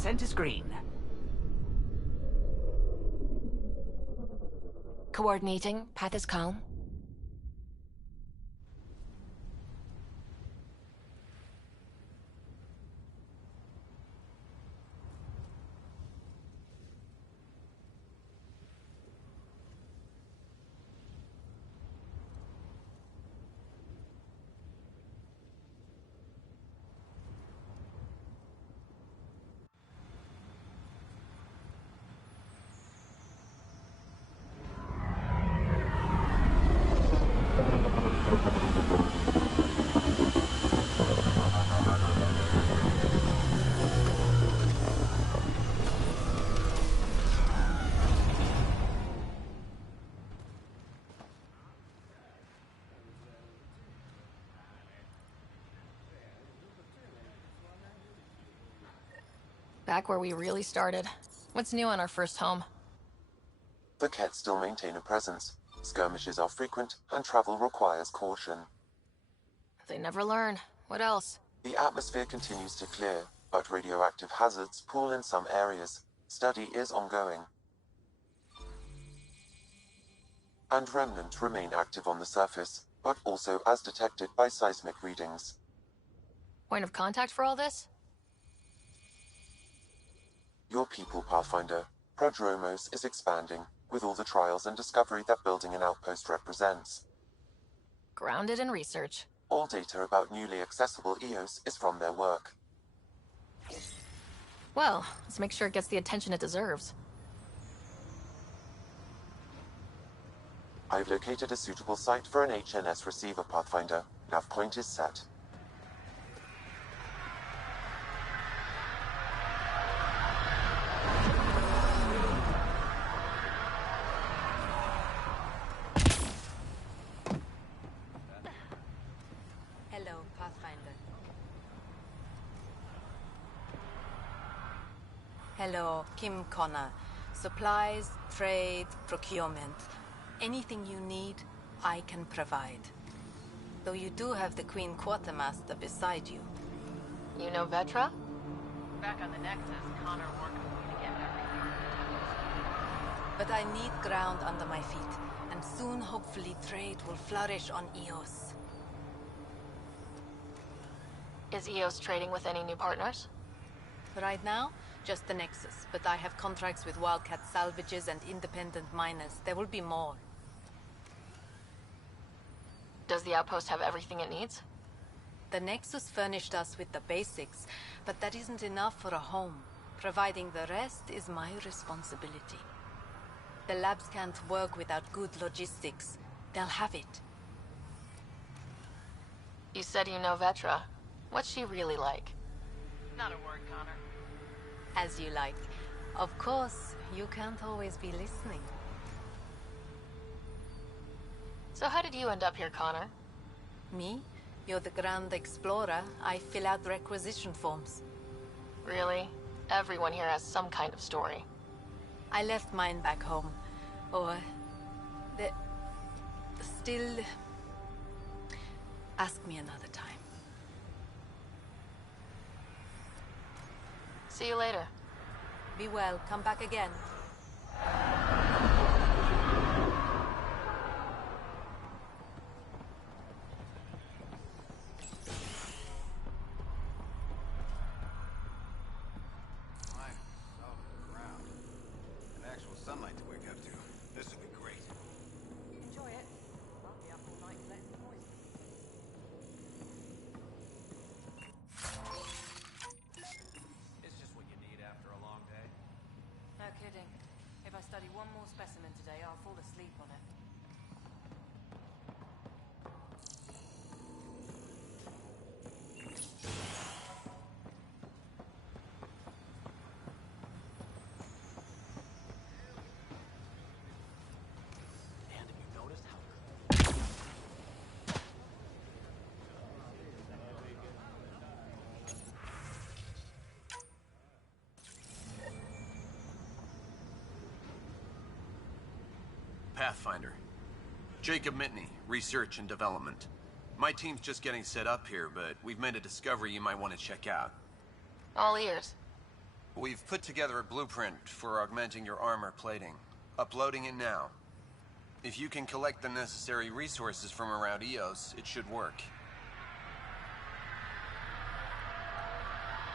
Descent is green. Coordinating. Path is calm. Back where we really started. What's new on our first home? The Kett still maintain a presence. Skirmishes are frequent, and travel requires caution. They never learn. What else? The atmosphere continues to clear, but radioactive hazards pool in some areas. Study is ongoing. And remnant remain active on the surface, but also as detected by seismic readings. Point of contact for all this? Your people, Pathfinder. Prodromos is expanding, with all the trials and discovery that building an outpost represents. Grounded in research. All data about newly accessible EOS is from their work. Well, let's make sure it gets the attention it deserves. I've located a suitable site for an HNS receiver, Pathfinder. Nav point is set. Hello, Pathfinder. Hello, Kim Connor. Supplies, trade, procurement. Anything you need, I can provide. Though you do have the Queen Quartermaster beside you. You know Vetra? Back on the Nexus, Connor worked with me to get everything. But I need ground under my feet, and soon hopefully trade will flourish on EOS. Is EOS trading with any new partners? Right now, just the Nexus, but I have contracts with Wildcat salvages and independent miners. There will be more. Does the outpost have everything it needs? The Nexus furnished us with the basics, but that isn't enough for a home. Providing the rest is my responsibility. The labs can't work without good logistics. They'll have it. You said you know Vetra. What's she really like? Not a word, Connor. As you like. Of course, you can't always be listening. So how did you end up here, Connor? Me? You're the Grand Explorer. I fill out requisition forms. Really? Everyone here has some kind of story. I left mine back home. Or... Still... Ask me another time. See you later. Be well. Come back again. Pathfinder. Jacob Mitney, Research and Development. My team's just getting set up here, but we've made a discovery you might want to check out. All ears. We've put together a blueprint for augmenting your armor plating. Uploading it now. If you can collect the necessary resources from around EOS, it should work.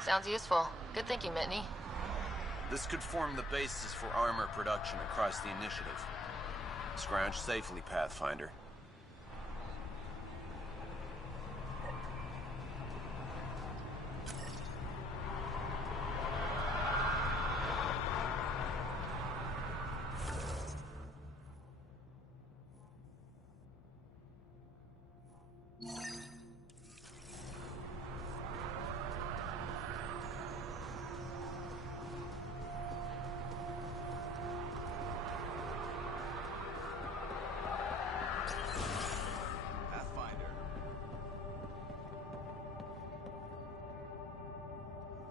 Sounds useful. Good thinking, Mitney. This could form the basis for armor production across the initiative. Scrounge safely, Pathfinder.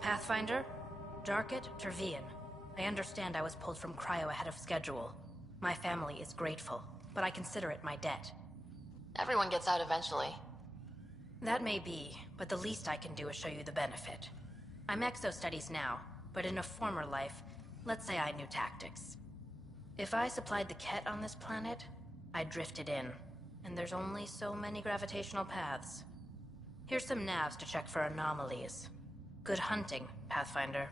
Pathfinder? Jarkett, Tervian. I understand I was pulled from cryo ahead of schedule. My family is grateful, but I consider it my debt. Everyone gets out eventually. That may be, but the least I can do is show you the benefit. I'm exo-studies now, but in a former life, let's say I knew tactics. If I supplied the Ket on this planet, I drifted in, and there's only so many gravitational paths. Here's some navs to check for anomalies. Good hunting, Pathfinder.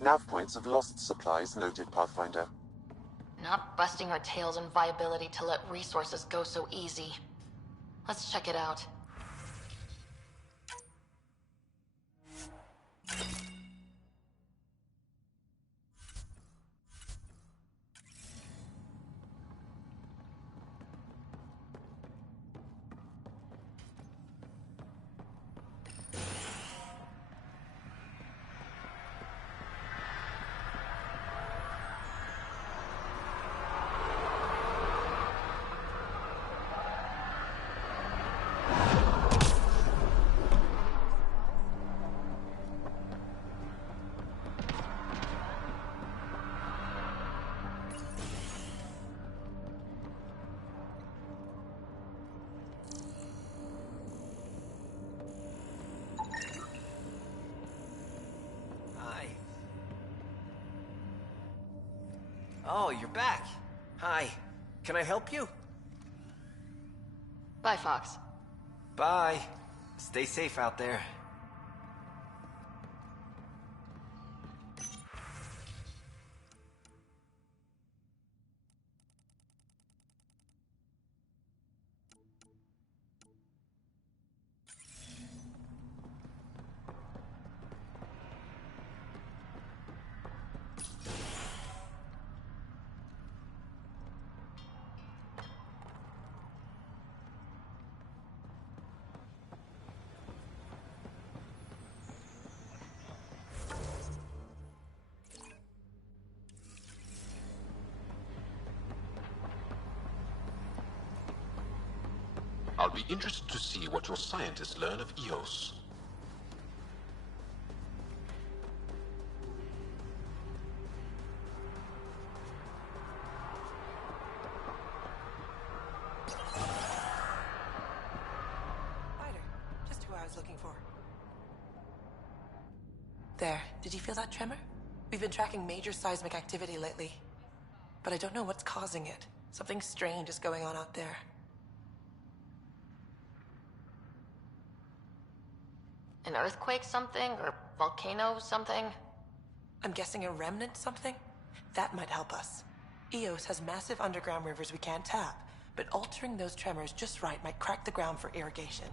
Nav points of lost supplies noted, Pathfinder. Not busting our tails in viability to let resources go so easy. Let's check it out. Oh, you're back. Hi. Can I help you? Bye, Fox. Bye. Stay safe out there. I'll be interested to see what your scientists learn of EOS. Ryder, just who I was looking for. There, did you feel that tremor? We've been tracking major seismic activity lately, but I don't know what's causing it. Something strange is going on out there. An earthquake something? Or volcano something? I'm guessing a remnant something? That might help us. EOS has massive underground rivers we can't tap, but altering those tremors just right might crack the ground for irrigation.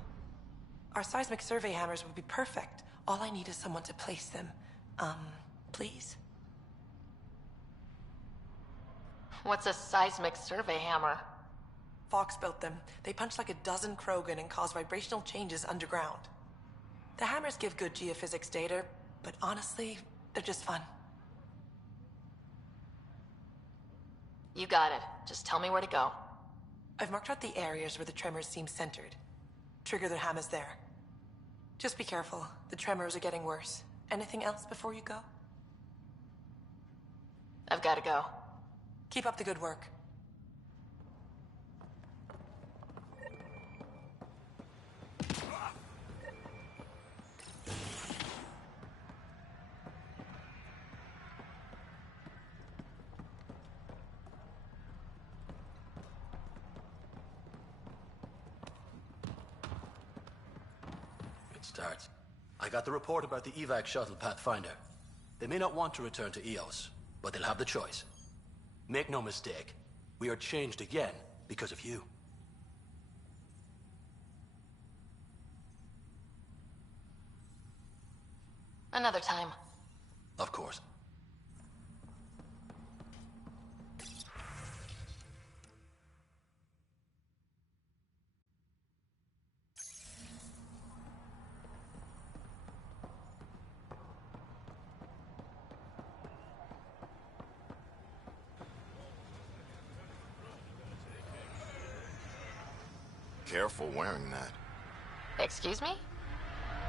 Our seismic survey hammers would be perfect. All I need is someone to place them. Please? What's a seismic survey hammer? Fox built them. They punch like a dozen Krogan and cause vibrational changes underground. The hammers give good geophysics data, but honestly, they're just fun. You got it. Just tell me where to go. I've marked out the areas where the tremors seem centered. Trigger the hammers there. Just be careful. The tremors are getting worse. Anything else before you go? I've got to go. Keep up the good work. It starts. I got the report about the evac shuttle Pathfinder. They may not want to return to Eos, but they'll have the choice. Make no mistake, we are changed again because of you. Another time. Of course. Careful wearing that. Excuse me?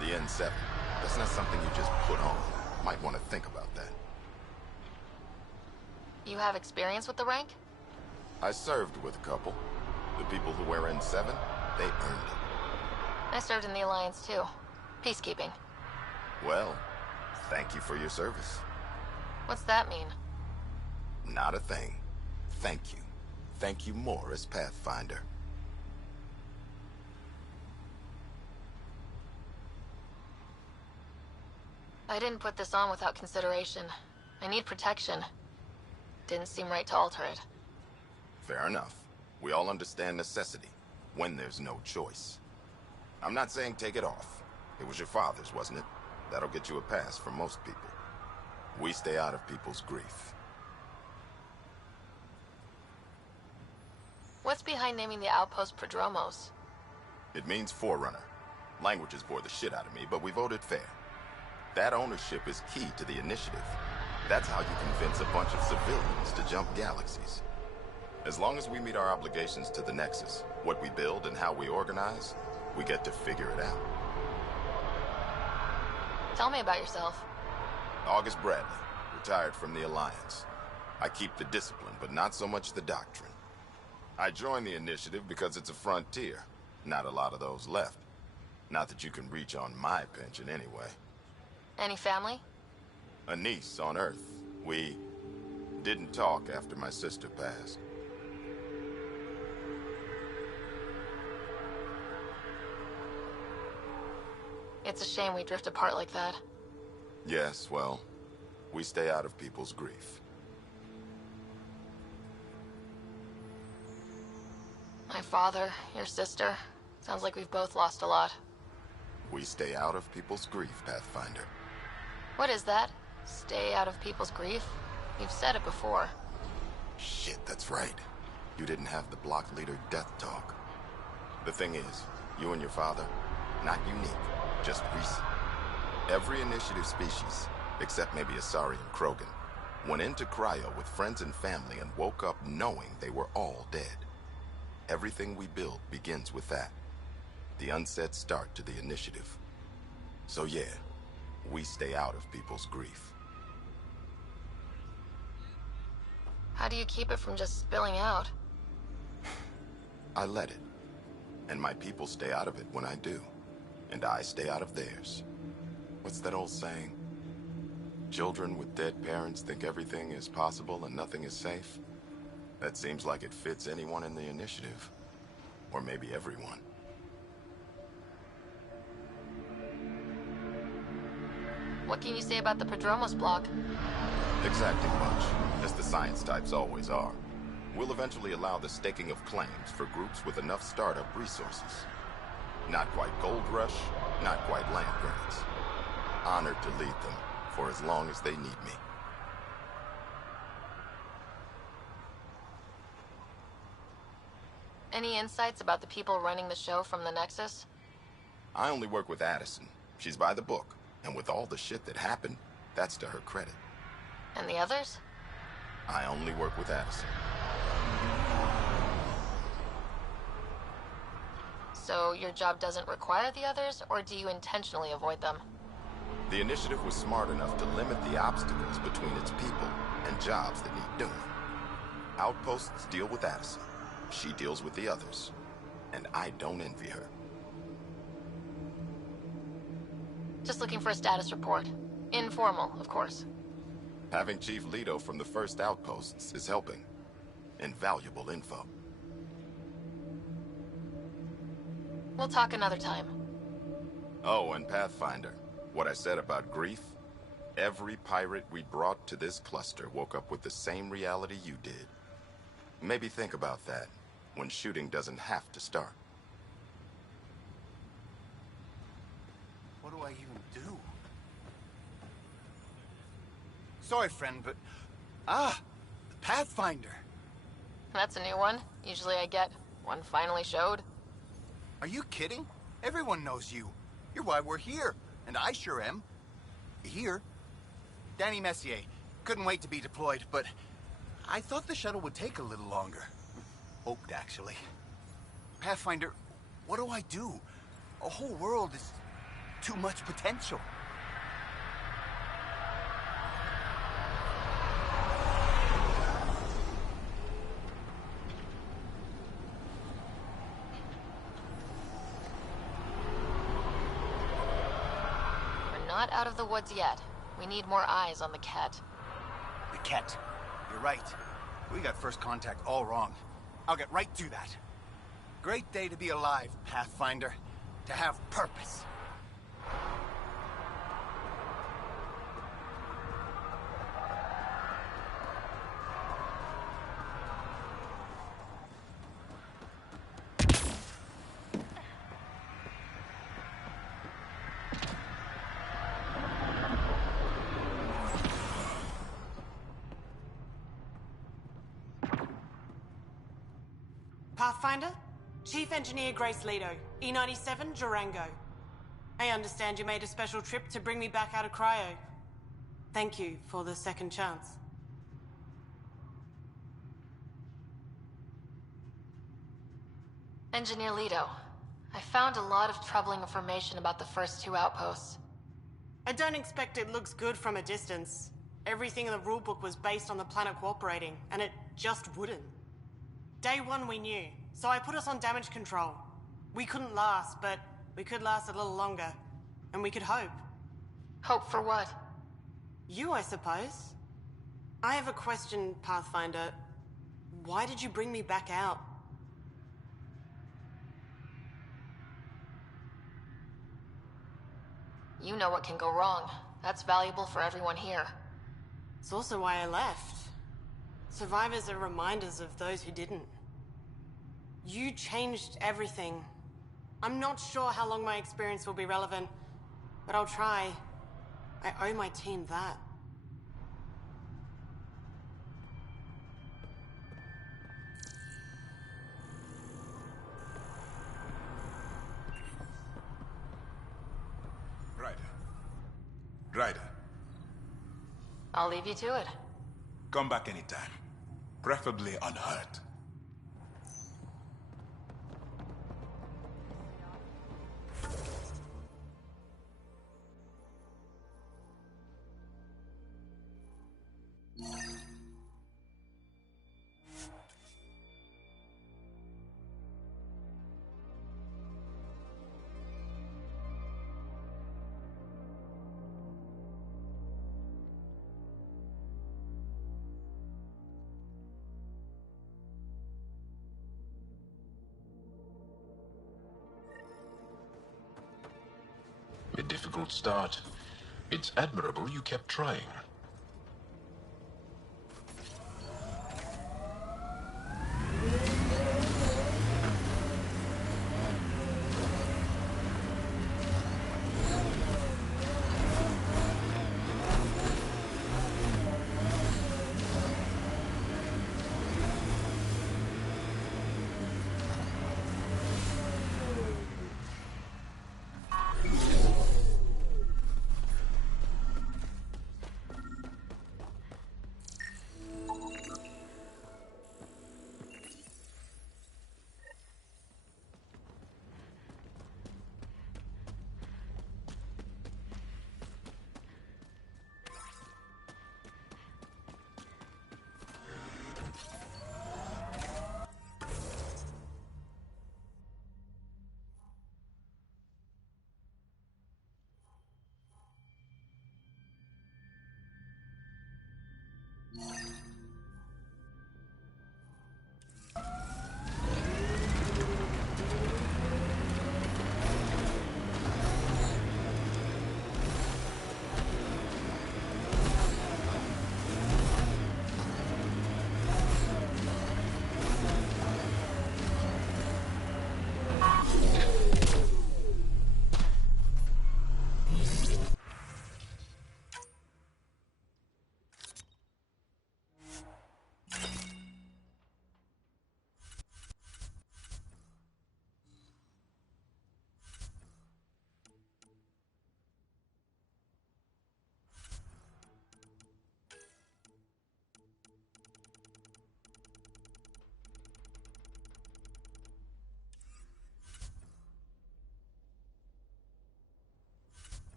The N7. That's not something you just put on. Might want to think about that. You have experience with the rank? I served with a couple. The people who wear N7, they earned it. I served in the Alliance too. Peacekeeping. Well, thank you for your service. What's that mean? Not a thing. Thank you. Thank you more as Pathfinder. I didn't put this on without consideration. I need protection. Didn't seem right to alter it. Fair enough. We all understand necessity, when there's no choice. I'm not saying take it off. It was your father's, wasn't it? That'll get you a pass for most people. We stay out of people's grief. What's behind naming the outpost Prodromos? It means Forerunner. Languages bore the shit out of me, but we voted fair. That ownership is key to the initiative. That's how you convince a bunch of civilians to jump galaxies. As long as we meet our obligations to the Nexus, what we build and how we organize, we get to figure it out. Tell me about yourself. August Bradley, retired from the Alliance. I keep the discipline, but not so much the doctrine. I joined the initiative because it's a frontier. Not a lot of those left. Not that you can reach on my pension anyway. Any family? A niece on Earth. We didn't talk after my sister passed. It's a shame we drift apart like that. Yes, well, we stay out of people's grief. My father, your sister. Sounds like we've both lost a lot. We stay out of people's grief, Pathfinder. What is that? Stay out of people's grief? You've said it before. Shit, that's right. You didn't have the block leader death talk. The thing is, you and your father, not unique, just recent. Every initiative species, except maybe Asari and Krogan, went into cryo with friends and family and woke up knowing they were all dead. Everything we build begins with that. The unsaid start to the initiative. So yeah, we stay out of people's grief. How do you keep it from just spilling out? I let it. And my people stay out of it when I do. And I stay out of theirs. What's that old saying? Children with dead parents think everything is possible and nothing is safe? That seems like it fits anyone in the initiative. Or maybe everyone. What can you say about the Prodromos block? Exacting much, as the science types always are. We'll eventually allow the staking of claims for groups with enough startup resources. Not quite gold rush, not quite land grants. Honored to lead them, for as long as they need me. Any insights about the people running the show from the Nexus? I only work with Addison. She's by the book. And with all the shit that happened, that's to her credit. And the others? I only work with Addison. So your job doesn't require the others, or do you intentionally avoid them? The initiative was smart enough to limit the obstacles between its people and jobs that need doing. Outposts deal with Addison. She deals with the others. And I don't envy her. Just looking for a status report. Informal, of course. Having Chief Leto from the first Outposts is helping. Invaluable info. We'll talk another time. Oh, and Pathfinder. What I said about grief? Every pirate we brought to this cluster woke up with the same reality you did. Maybe think about that when shooting doesn't have to start. What do I even do? Sorry, friend, but... Ah! The Pathfinder! That's a new one. Usually I get one finally showed. Are you kidding? Everyone knows you. You're why we're here. And I sure am. Here? Danny Messier. Couldn't wait to be deployed, but... I thought the shuttle would take a little longer. Hoped, actually. Pathfinder, what do I do? A whole world is... too much potential. We're not out of the woods yet. We need more eyes on the Ket. The Ket. You're right. We got first contact all wrong. I'll get right to that. Great day to be alive, Pathfinder. To have purpose. Pathfinder? Chief Engineer Grace Leto, E97 Durango. I understand you made a special trip to bring me back out of cryo. Thank you for the second chance. Engineer Leto, I found a lot of troubling information about the first two outposts. I don't expect it looks good from a distance. Everything in the rulebook was based on the planet cooperating, and it just wouldn't. Day one we knew, so I put us on damage control. We couldn't last, but we could last a little longer. And we could hope. Hope for what? You, I suppose. I have a question, Pathfinder. Why did you bring me back out? You know what can go wrong. That's valuable for everyone here. It's also why I left. Survivors are reminders of those who didn't. You changed everything. I'm not sure how long my experience will be relevant, but I'll try. I owe my team that. Ryder. I'll leave you to it. Come back anytime. Preferably unhurt. A difficult start. It's admirable you kept trying.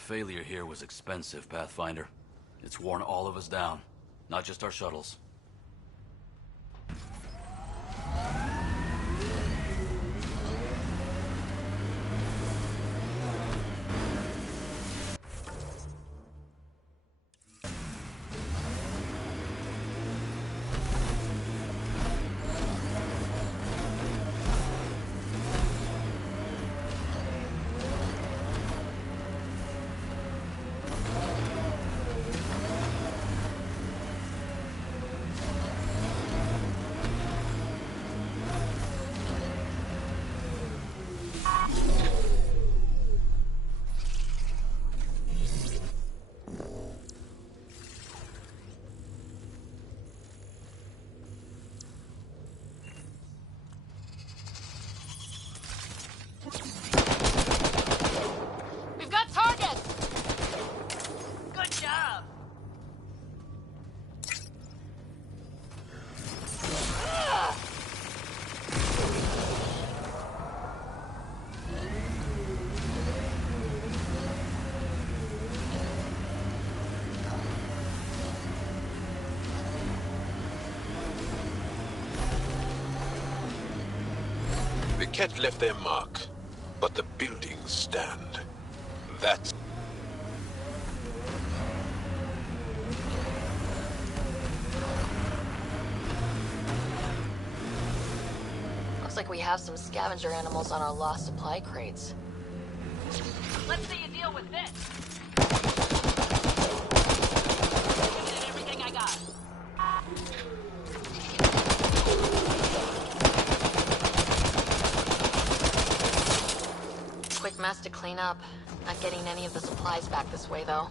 failure here was expensive, Pathfinder. It's worn all of us down, not just our shuttles. We've got targets! Good job! The Ket left their mark, but the buildings stand. That's... Looks like we have some scavenger animals on our lost supply crates. Let's see you deal with this. Giving it everything I got. Quick mess to clean up. Not getting any of the supplies back this way, though.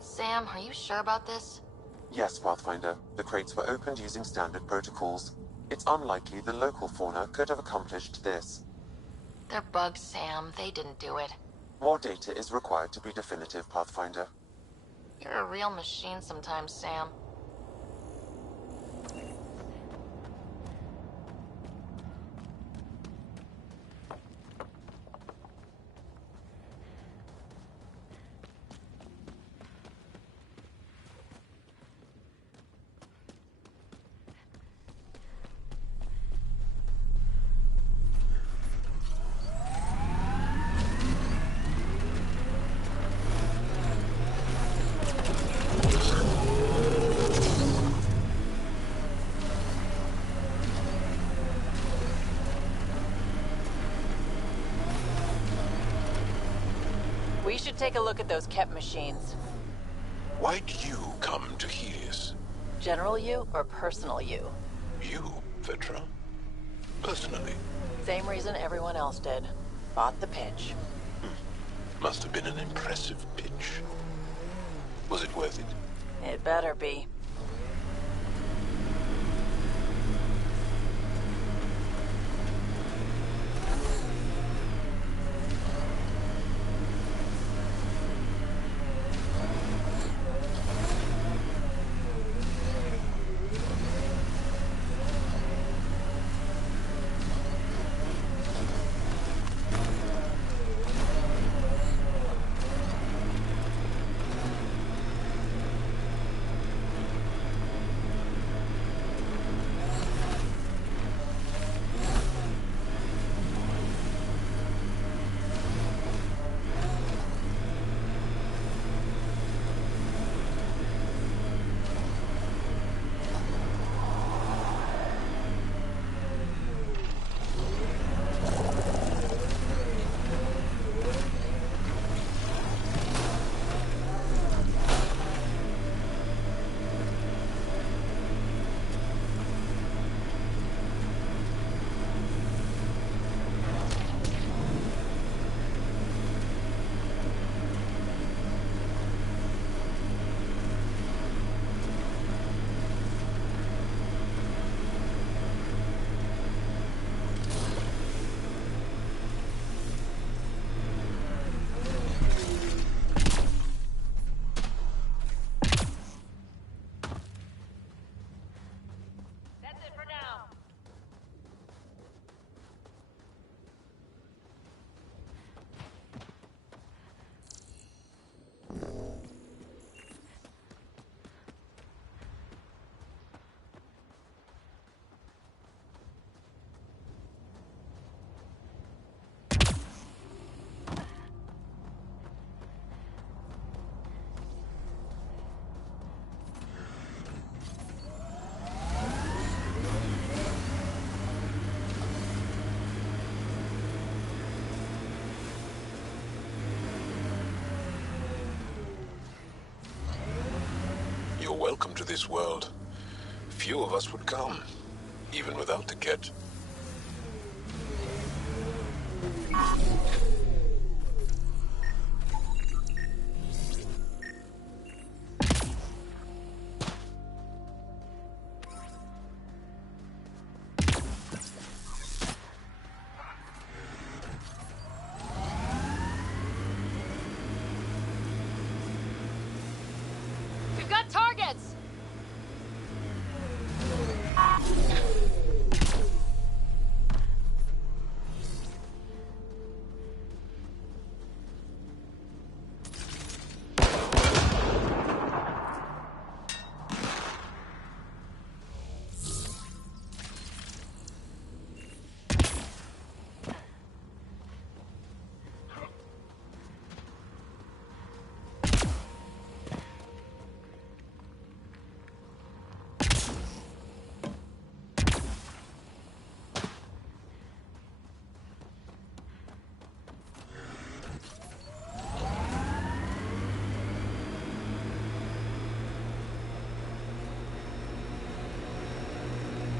Sam, are you sure about this? Yes, Pathfinder. The crates were opened using standard protocols. It's unlikely the local fauna could have accomplished this. They're bugs, Sam. They didn't do it. More data is required to be definitive, Pathfinder. You're a real machine sometimes, Sam. We should take a look at those Ket machines. Why did you come to Helios? General you or personal you? You, Vetra? Personally? Same reason everyone else did. Bought the pitch. Must have been an impressive pitch. Was it worth it? It better be. You're welcome to this world. Few of us would come, even without the kit. We've got targets!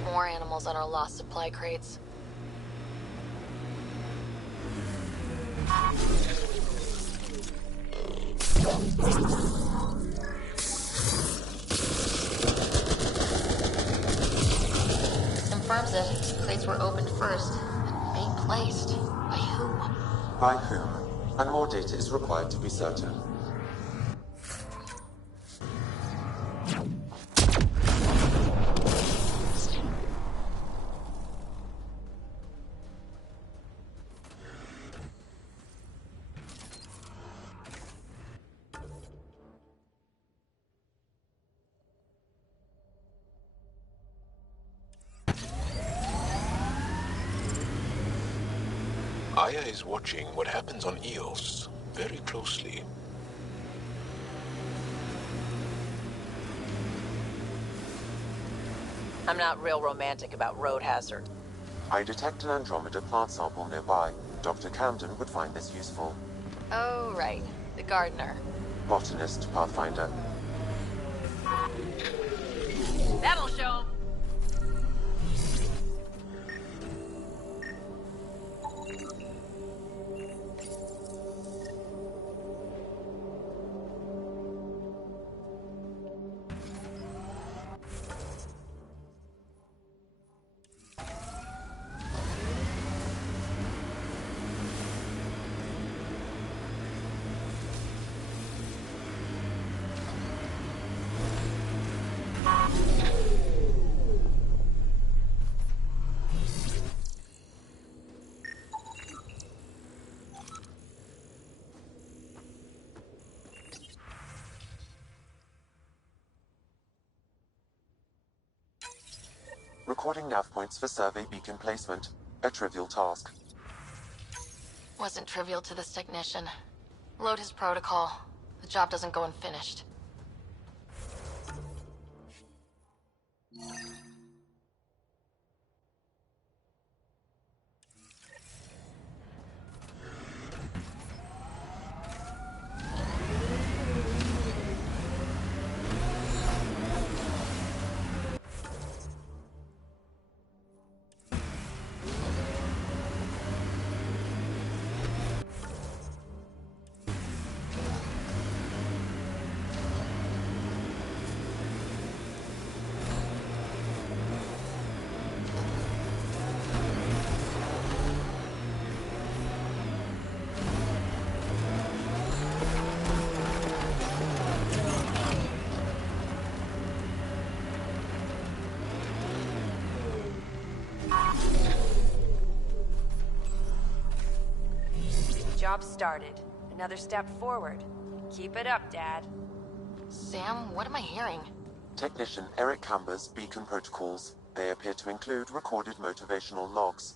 More animals on our lost supply crates. Confirms it. Crates were opened first and replaced. By who? By whom? And more data is required to be certain. Aya is watching what happens on Eos very closely. I'm not real romantic about road hazard. I detect an Andromeda plant sample nearby. Dr. Camden would find this useful. Oh, right. The gardener. Botanist, Pathfinder. That'll show 'em. Recording nav points for survey beacon placement. A trivial task. Wasn't trivial to this technician. Load his protocol. The job doesn't go unfinished. Job started. Another step forward. Keep it up, Dad. Sam, what am I hearing? Technician Eric Camber's beacon protocols. They appear to include recorded motivational logs.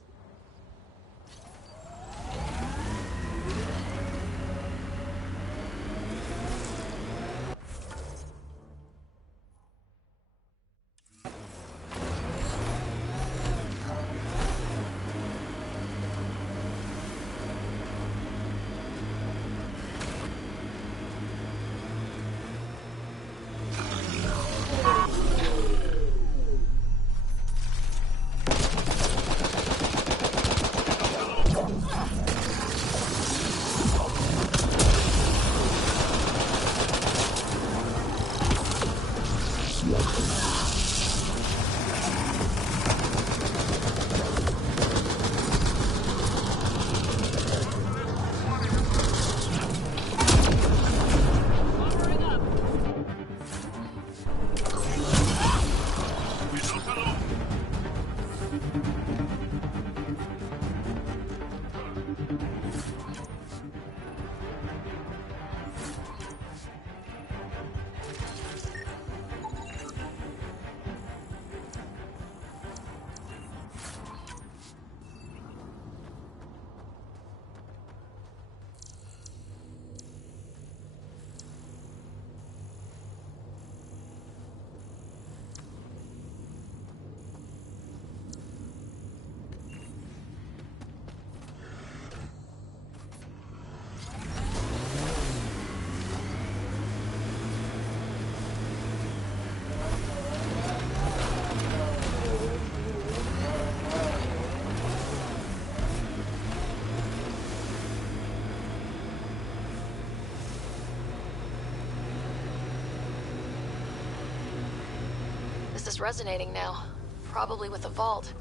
is resonating now. Probably with the vault.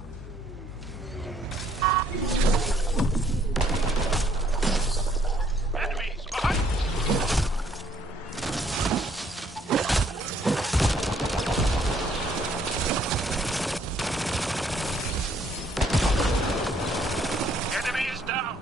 Enemies behind! Enemy is down!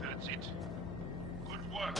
That's it. Good work.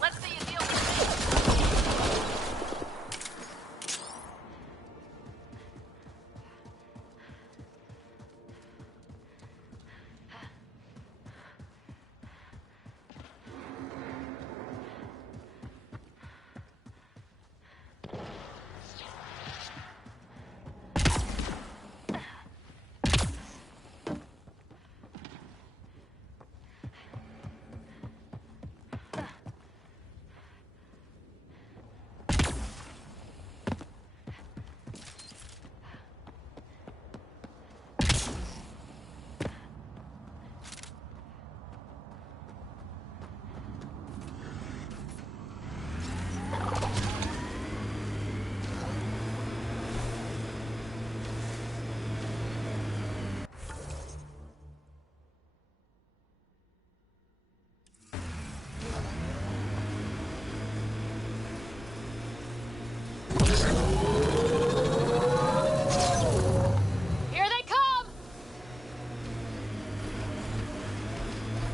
Let's see you deal with Here they come!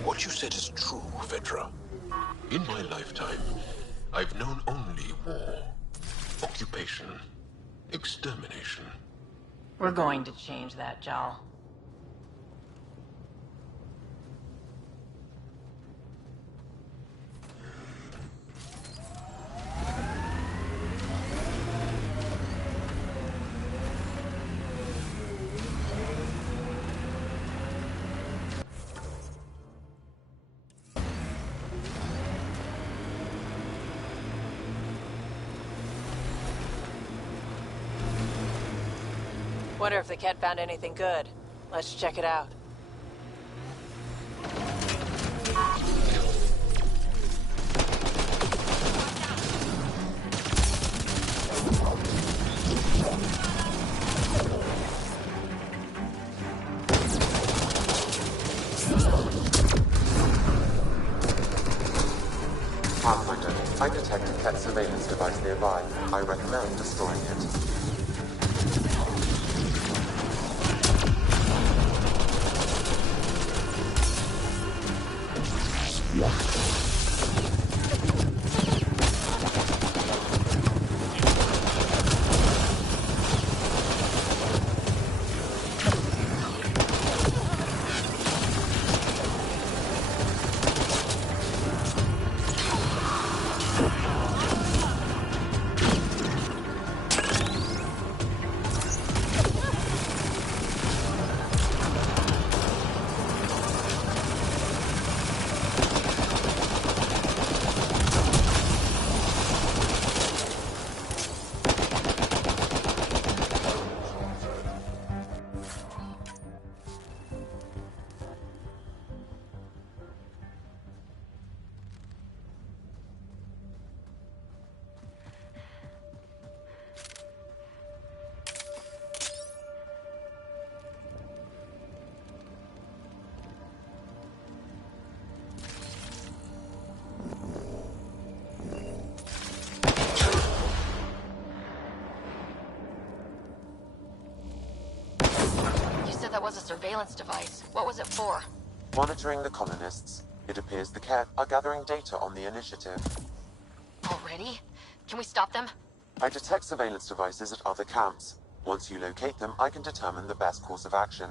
What you said is true, Vedra. In my lifetime, I've known only war, occupation, extermination. We're going to change that, Jaal. Wonder if the cat found anything good. Let's check it out. Pathfinder, I detect a cat surveillance device nearby. I recommend destroying it. that was a surveillance device. What was it for? Monitoring the colonists. It appears the Ket are gathering data on the initiative. Already? Can we stop them? I detect surveillance devices at other camps. Once you locate them, I can determine the best course of action.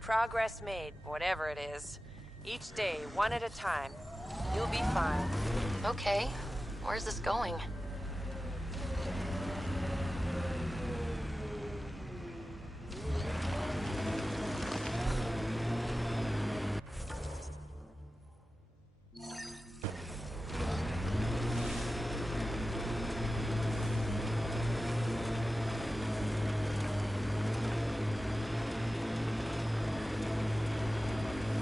Progress made, whatever it is. Each day, one at a time. You'll be fine. Okay. Where's this going?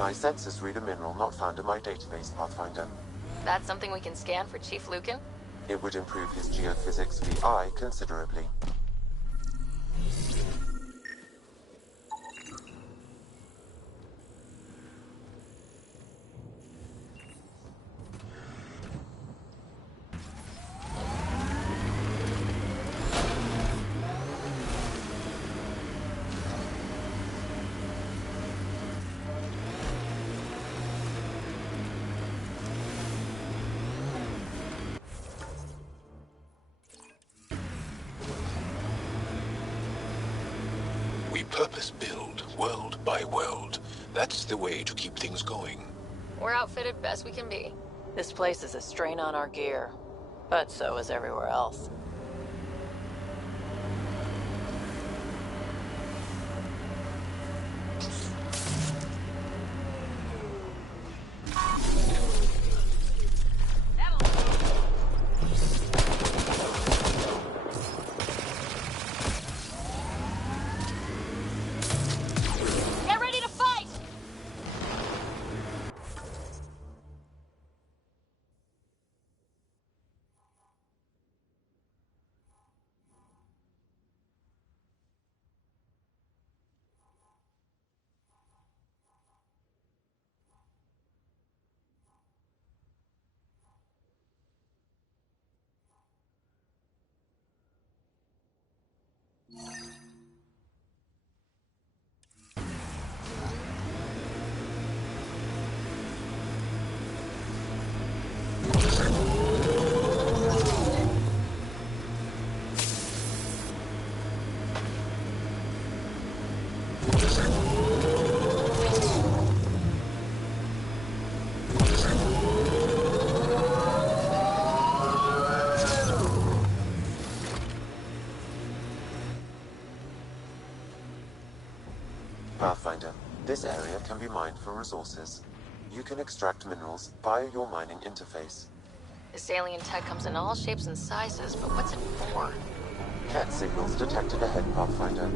My sensors read a mineral not found in my database, Pathfinder. That's something we can scan for Chief Lucan? It would improve his geophysics VI considerably. We purpose build, world by world. That's the way to keep things going. We're outfitted best we can be. This place is a strain on our gear, but so is everywhere else. Pathfinder, this area can be mined for resources. You can extract minerals via your mining interface. This alien tech comes in all shapes and sizes, but what's it for? Ket signals detected ahead, Pathfinder.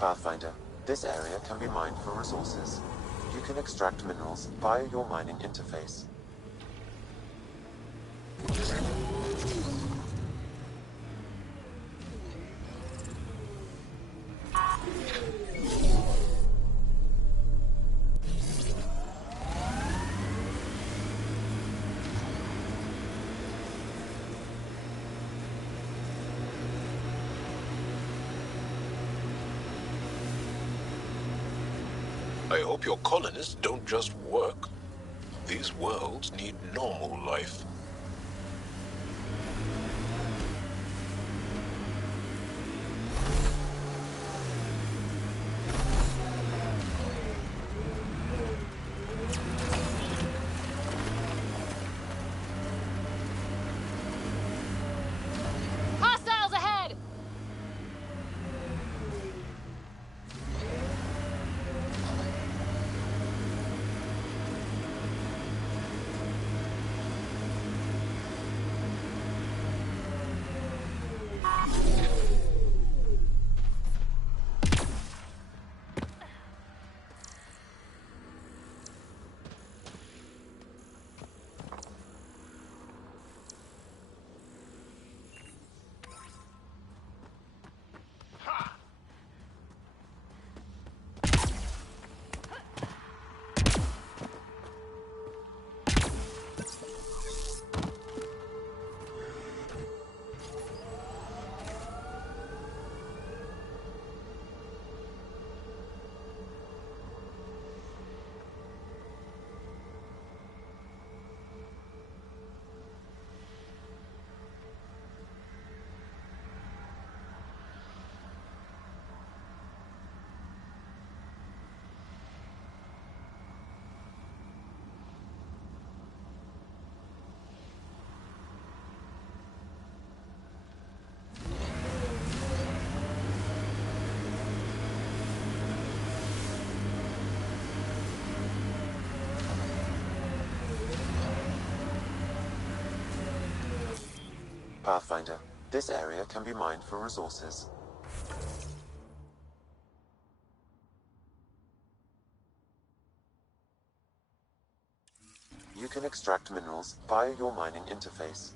Pathfinder, this area can be mined for resources. You can extract minerals via your mining interface. I hope your colonists don't just work. These worlds need normal life. Hostiles ahead! Pathfinder, this area can be mined for resources. You can extract minerals via your mining interface.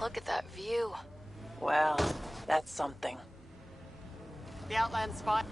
Look at that view. Well, that's something. The Outland spot.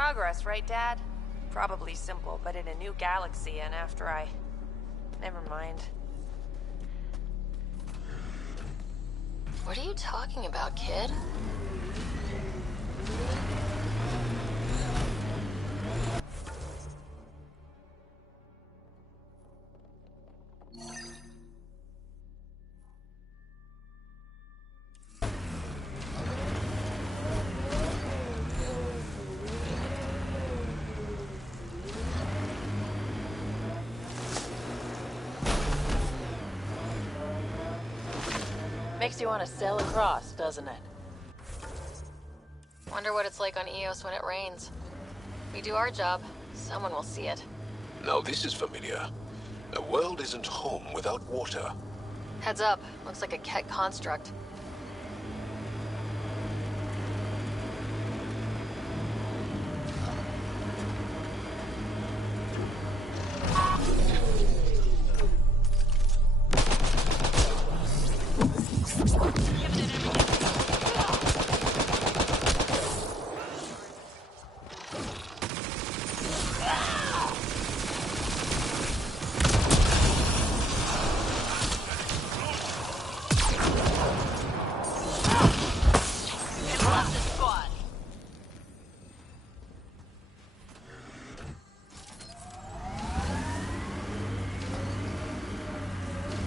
progress, right, Dad? Probably simple, but in a new galaxy, and after I... Never mind. What are you talking about, kid? Makes you want to sail across, doesn't it? Wonder what it's like on Eos when it rains. We do our job, someone will see it. Now this is familiar. A world isn't home without water. Heads up, looks like a Ket construct.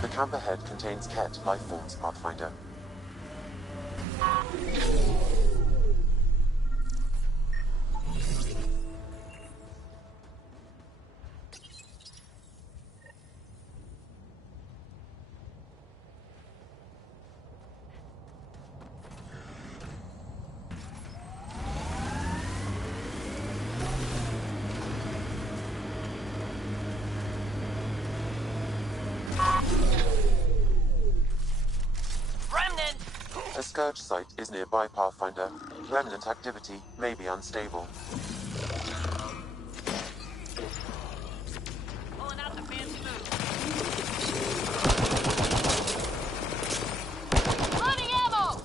The camp ahead contains Ket lifeforms, Pathfinder. A Scourge site is nearby, Pathfinder. Remnant activity may be unstable. Pulling out the fancy move. Loading ammo!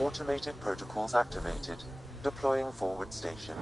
Automated protocols activated. Deploying forward station.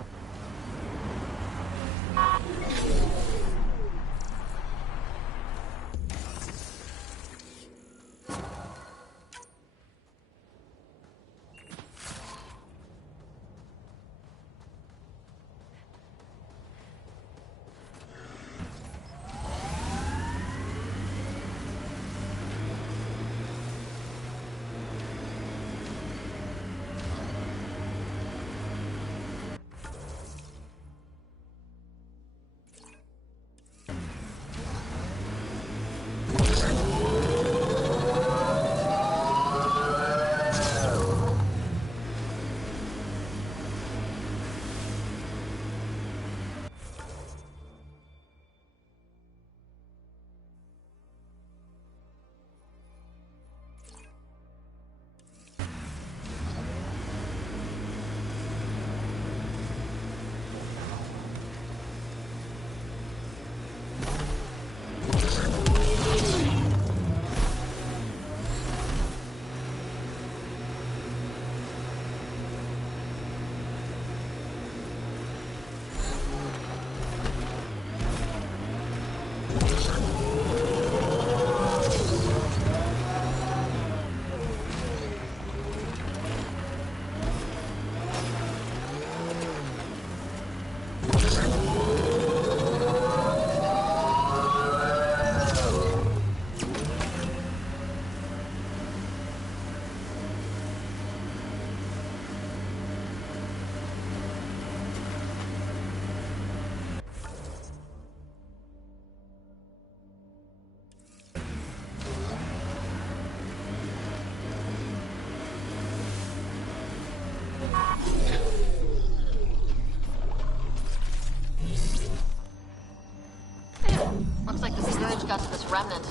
Looks like the scourge got to this remnant.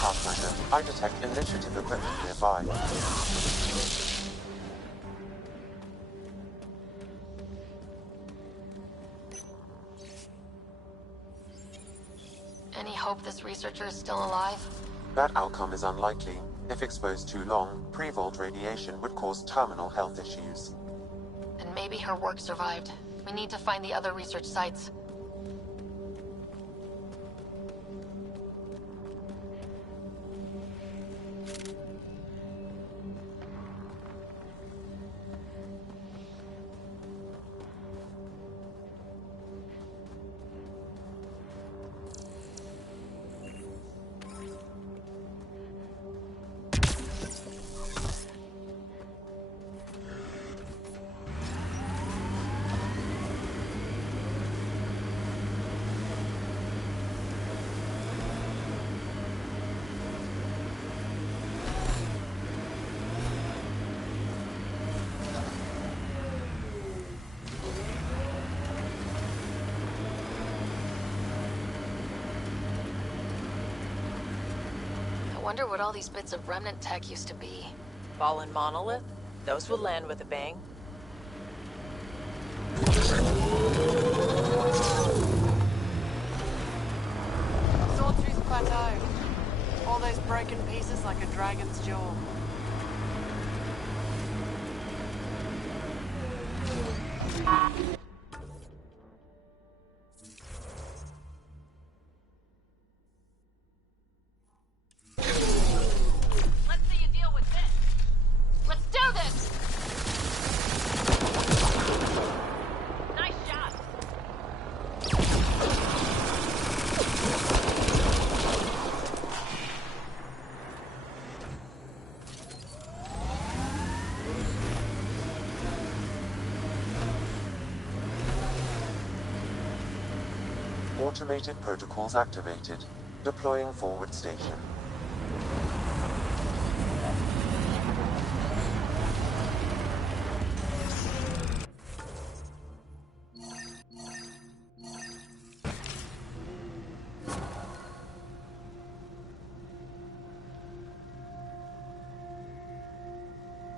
Pathfinder, I detect initiative equipment nearby. Any hope this researcher is still alive? That outcome is unlikely. If exposed too long, pre-vault radiation would cause terminal health issues. And maybe her work survived. We need to find the other research sites. I wonder what all these bits of remnant tech used to be. Fallen monolith? Those will land with a bang. Sawtooth Plateau. All those broken pieces like a dragon's jaw. Let's see you deal with this. Let's do this! Nice shot. Automated protocols activated. Deploying forward station.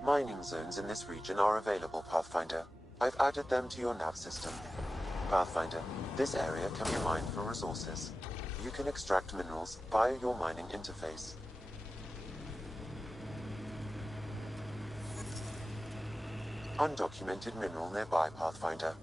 Mining zones in this region are available, Pathfinder. I've added them to your nav system. Pathfinder, this area can be mined for resources. You can extract minerals via your mining interface. Undocumented mineral nearby, Pathfinder.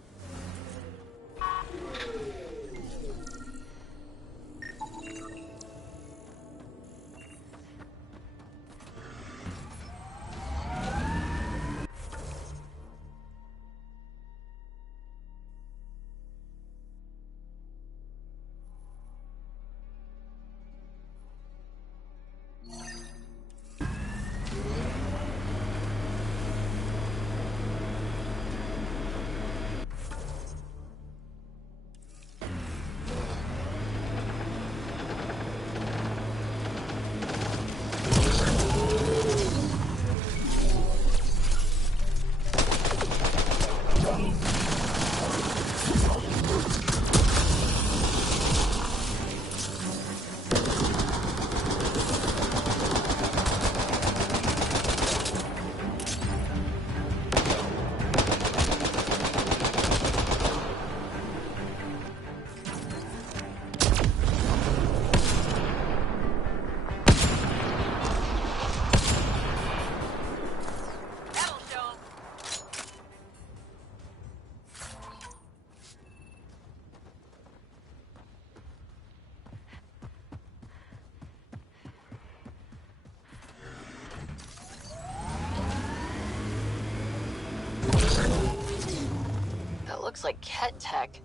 That looks like Ket tech.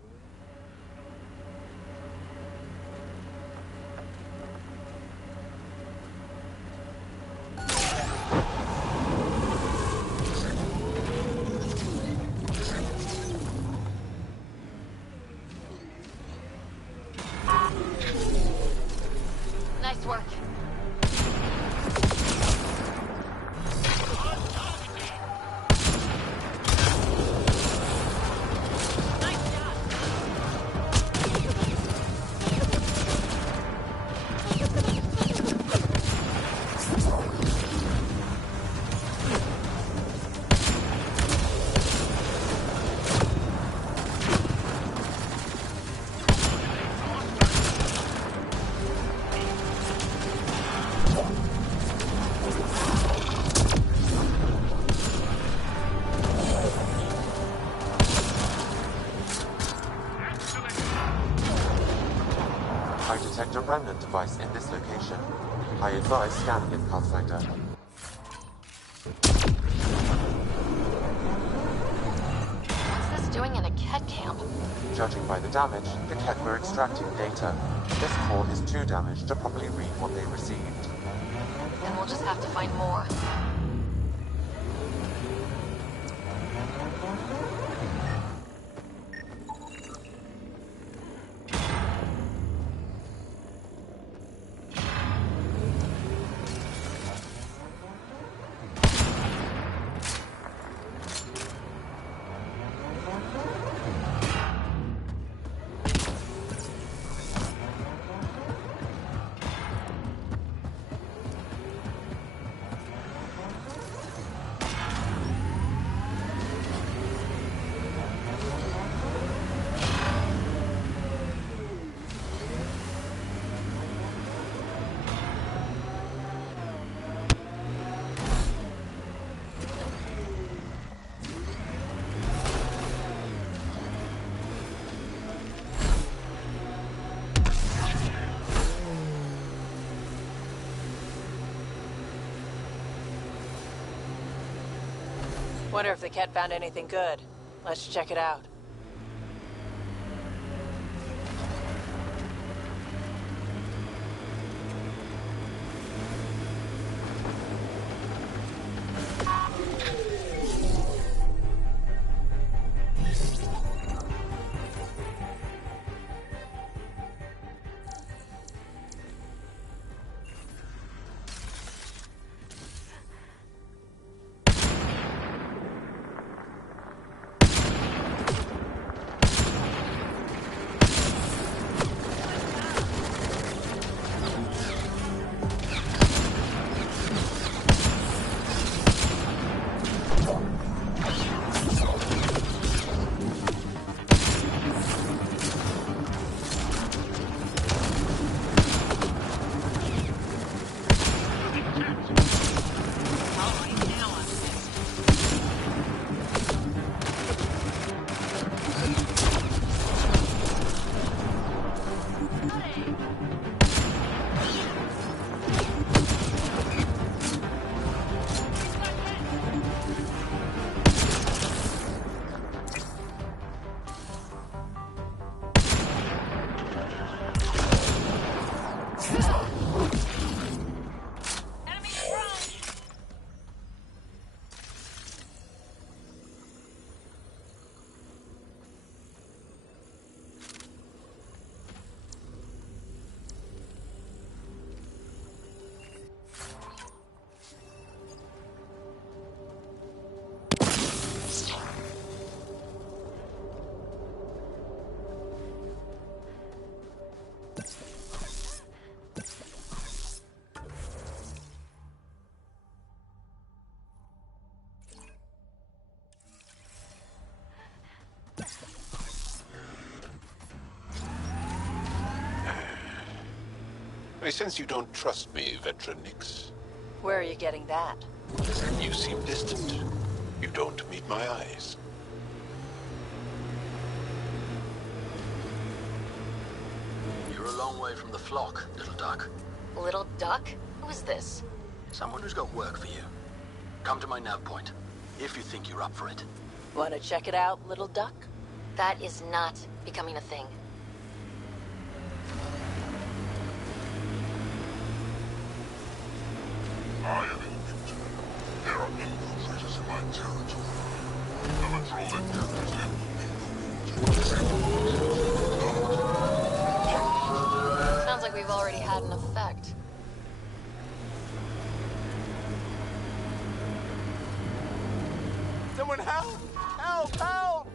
Nice work. I detect a remnant device in this location. I advise scanning it, Pathfinder. What's this doing in a Ket camp? Judging by the damage, the Ket were extracting data. This core is too damaged to properly read what they received. Then we'll just have to find more. Wonder if the Ket found anything good. Let's check it out. I sense you don't trust me, veteran Nix. Where are you getting that? You seem distant. You don't meet my eyes. You're a long way from the flock, little duck. Little duck? Who is this? Someone who's got work for you. Come to my nav point, if you think you're up for it. Want to check it out, little duck? That is not becoming a thing. I am Egypt. There are infiltrators in my territory. The Andromeda Sounds like we've already had an effect. Someone help! Help! Help!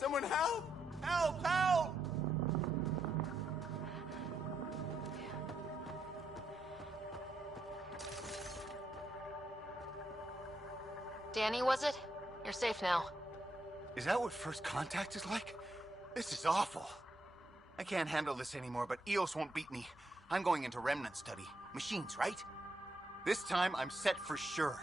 Someone help! Help! Help! Danny, was it? You're safe now. Is that what first contact is like? This is awful. I can't handle this anymore, but Eos won't beat me. I'm going into remnant study. Machines, right? This time, I'm set for sure.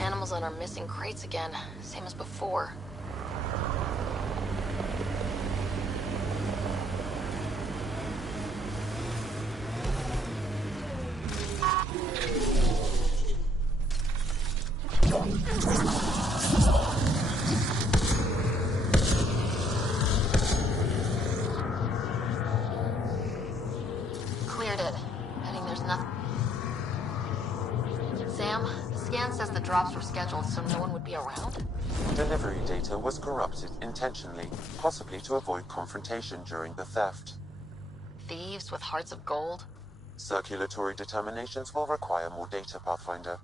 Animals on our missing crates again, same as before. Cleared it. Betting there's nothing. Sam, the scan says the drops were scheduled so no one would be around? Delivery data was corrupted intentionally, possibly to avoid confrontation during the theft. Thieves with hearts of gold? Circulatory determinations will require more data, Pathfinder.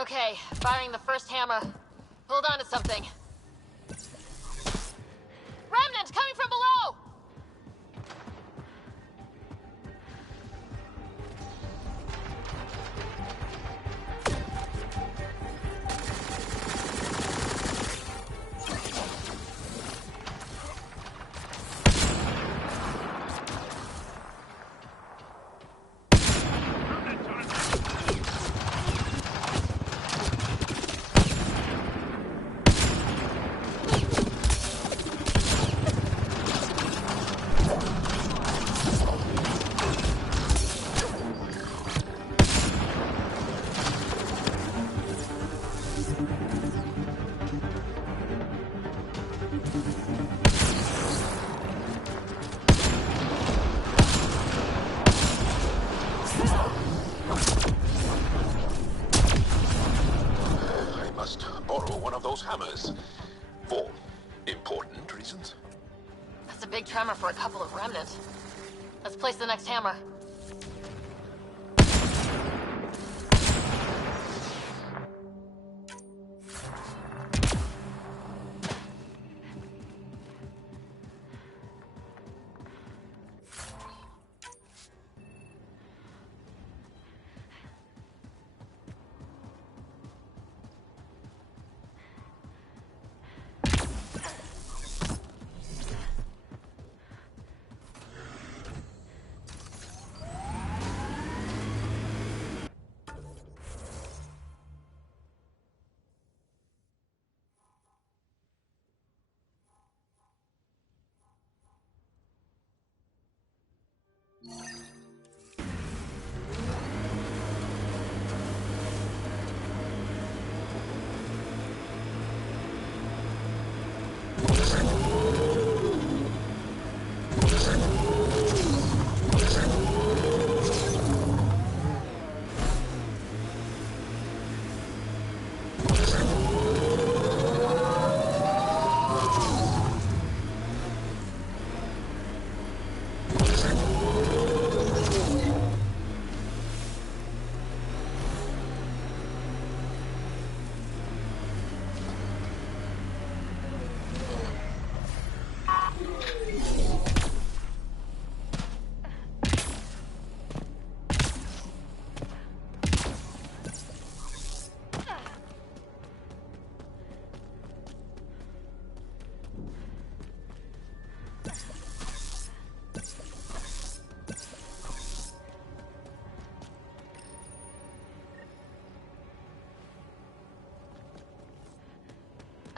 Okay, firing the first hammer. Hold on to something. Remnant coming from below! Hammers. For important reasons. That's a big tremor for a couple of remnants. Let's place the next hammer.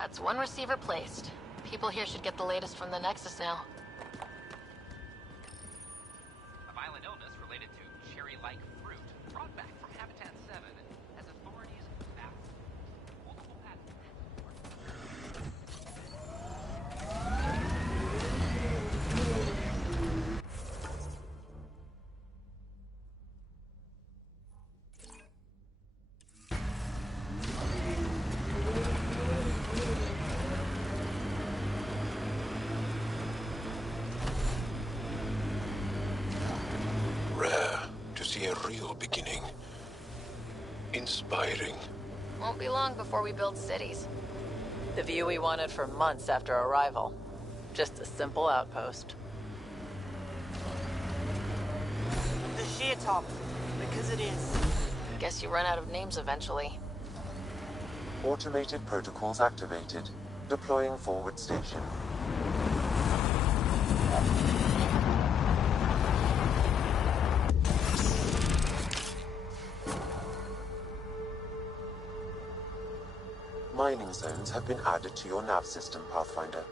That's one receiver placed. People here should get the latest from the Nexus now. A violent illness related to cherry-like fruit brought back from Habitat 7 as authorities battle. Multiple See a real beginning. Inspiring. Won't be long before we build cities. The view we wanted for months after arrival. Just a simple outpost. The sheer top, because it is. Guess you run out of names eventually. Automated protocols activated. Deploying forward station. Mining zones have been added to your nav system, Pathfinder.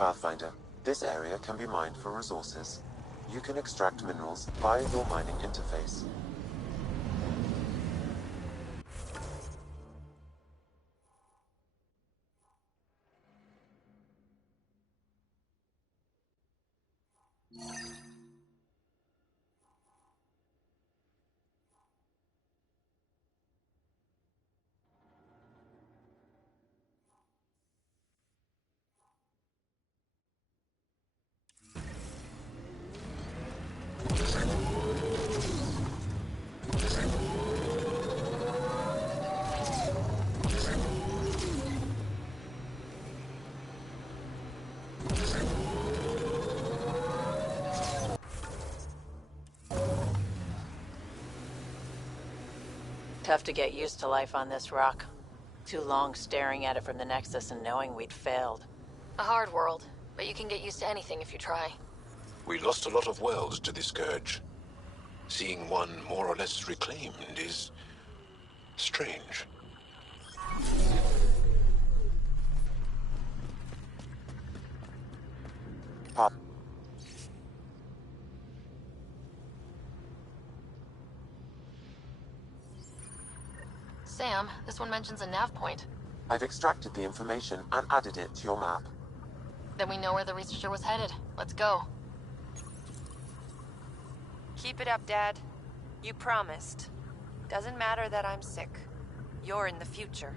Pathfinder, this area can be mined for resources. You can extract minerals via your mining interface. Tough to get used to life on this rock. Too long staring at it from the Nexus and knowing we'd failed. A hard world, but you can get used to anything if you try. We lost a lot of worlds to the Scourge. Seeing one more or less reclaimed is strange. Sam, this one mentions a nav point. I've extracted the information and added it to your map. Then we know where the researcher was headed. Let's go. Keep it up, Dad. You promised. Doesn't matter that I'm sick. You're in the future.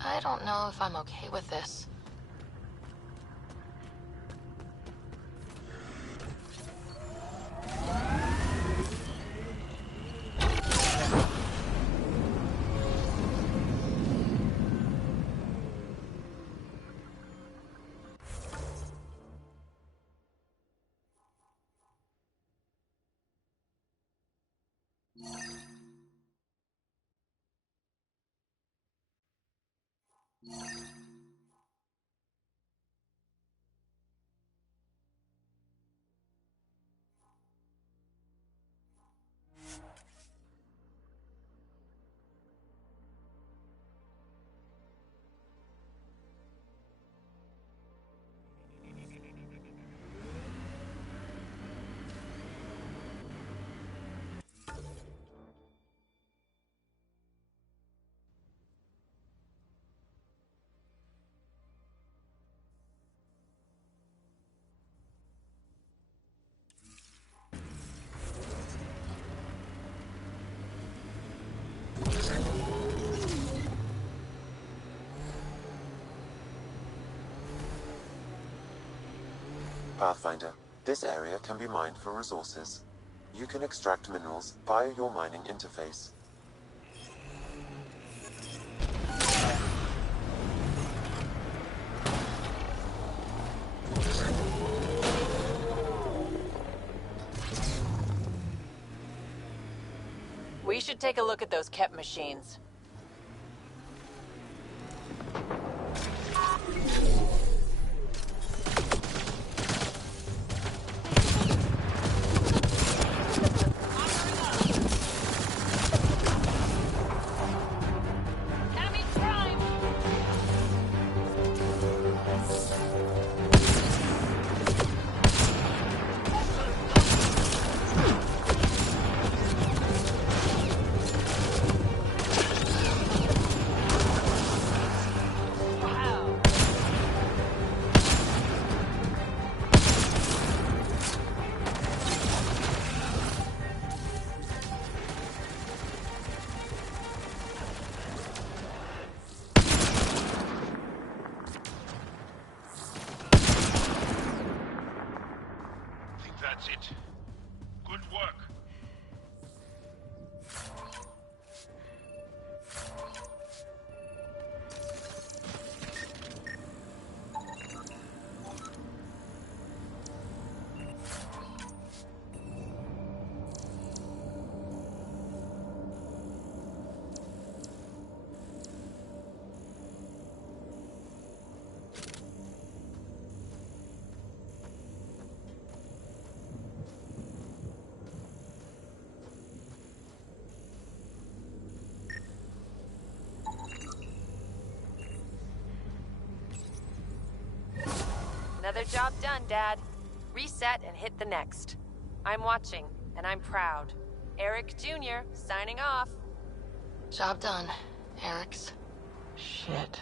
I don't know if I'm okay with this. Pathfinder, this area can be mined for resources. You can extract minerals via your mining interface. We should take a look at those Kep machines. Another job done, Dad. Reset and hit the next. I'm watching, and I'm proud. Eric Jr. signing off. Job done, Eric's. Shit.